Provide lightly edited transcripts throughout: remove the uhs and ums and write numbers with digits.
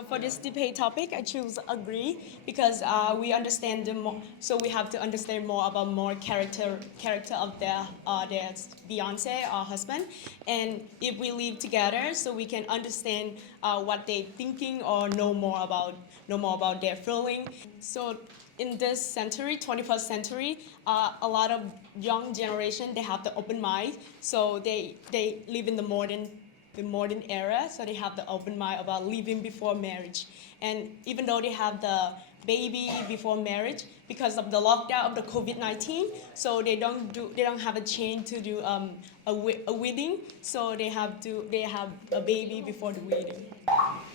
So for this debate topic, I choose agree because we understand the more. So we have to understand more about more character of their fiance or husband, and if we live together, so we can understand what they thinking or know more about their feeling. So in this century, 21st century, a lot of young generation they have the open mind, so they live in the modern era, so they have the open mind about living before marriage. And even though they have the baby before marriage, because of the lockdown of the COVID-19, so they don't have a chance to do a wedding, so they have a baby before the wedding.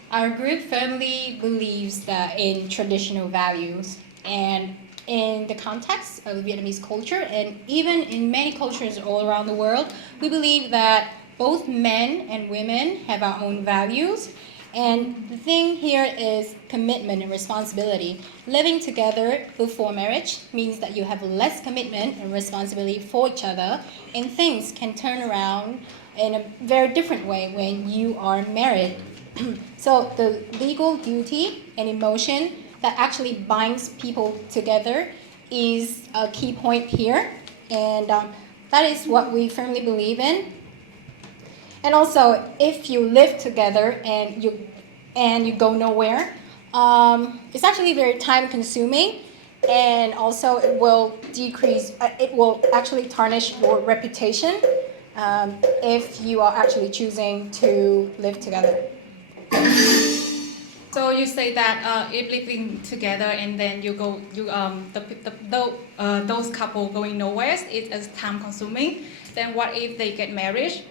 Our group firmly believes that in traditional values and in the context of Vietnamese culture and even in many cultures all around the world, we believe that both men and women have our own values. And the thing here is commitment and responsibility. Living together before marriage means that you have less commitment and responsibility for each other, and things can turn around in a very different way when you are married. So the legal duty and emotion that actually binds people together is a key point here, and that is what we firmly believe in. And also, if you live together and you go nowhere, it's actually very time-consuming, and also it will decrease. It will actually tarnish your reputation if you are actually choosing to live together. So you say that if living together and then those couple going nowhere, it is time consuming. Then what if they get married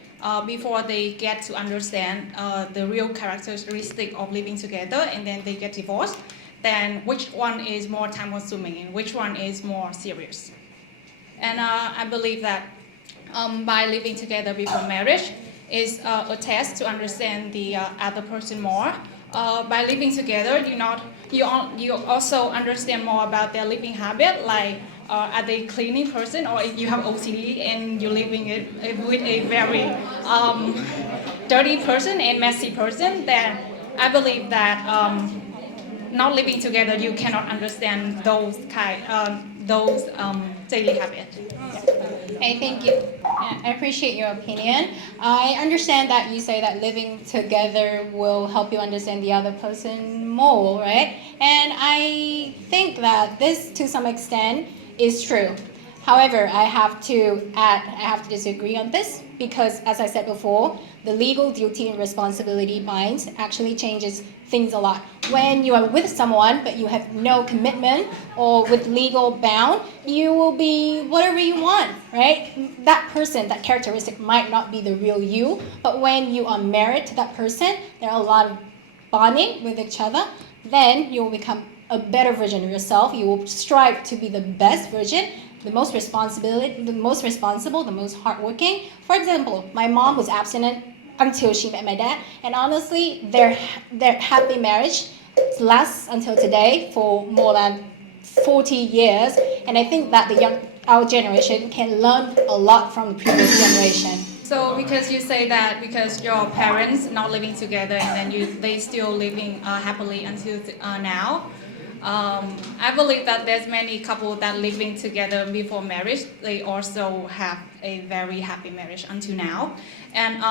before they get to understand the real characteristic of living together and then they get divorced? Then which one is more time consuming and which one is more serious? And I believe that by living together before marriage is a test to understand the other person more. By living together, you also understand more about their living habit, like are they cleaning person, or if you have OCD and you're living with a very dirty person and messy person, then I believe that not living together, you cannot understand those daily habits. Hey, thank you. Yeah, I appreciate your opinion. I understand that you say that living together will help you understand the other person more, right? And I think that this, to some extent, is true. However, I have to disagree on this because, as I said before, the legal duty and responsibility binds actually changes things a lot. When you are with someone but you have no commitment or with legal bound, you will be whatever you want, right? That person, that characteristic might not be the real you, but when you are married to that person, there are a lot of bonding with each other, then you will become a better version of yourself. You will strive to be the best version, the most responsible, the most hardworking. For example, my mom was abstinent until she met my dad, and honestly, their happy marriage lasts until today for more than 40 years, and I think that our generation can learn a lot from the previous generation. So because you say that because your parents not living together and then they still living happily until now, I believe that there's many couples that living together before marriage, they also have a very happy marriage until now. And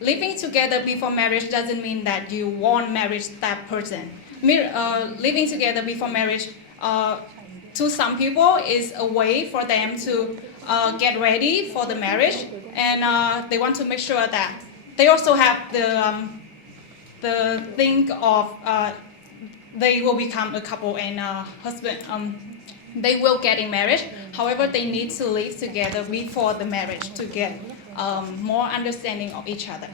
living together before marriage doesn't mean that you won't marry that person. Living together before marriage to some people is a way for them to get ready for the marriage, and they want to make sure that they also have the think of they will become a couple and husband. They will getting married. However, they need to live together before the marriage to get more understanding of each other.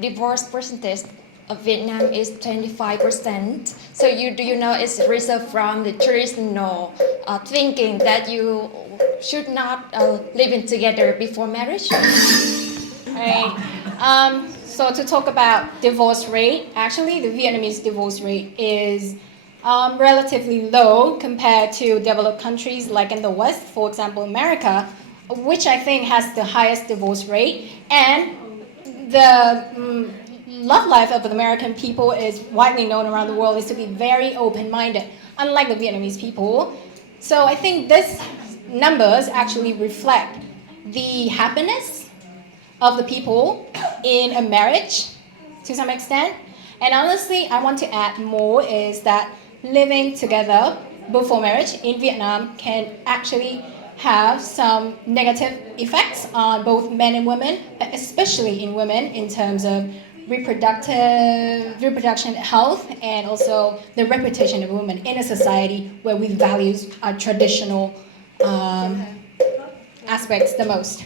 Divorce percentage of Vietnam is 25%. So do you know it's reserved from the traditional thinking that you should not living together before marriage? Right. So to talk about divorce rate, actually the Vietnamese divorce rate is relatively low compared to developed countries like in the West, for example, America, which I think has the highest divorce rate. And the love life of the American people is widely known around the world is to be very open-minded, unlike the Vietnamese people. So I think these numbers actually reflect the happiness of the people in a marriage to some extent. And honestly, I want to add more is that living together before marriage in Vietnam can actually have some negative effects on both men and women, but especially in women in terms of reproduction health and also the reputation of women in a society where we value our traditional aspects the most.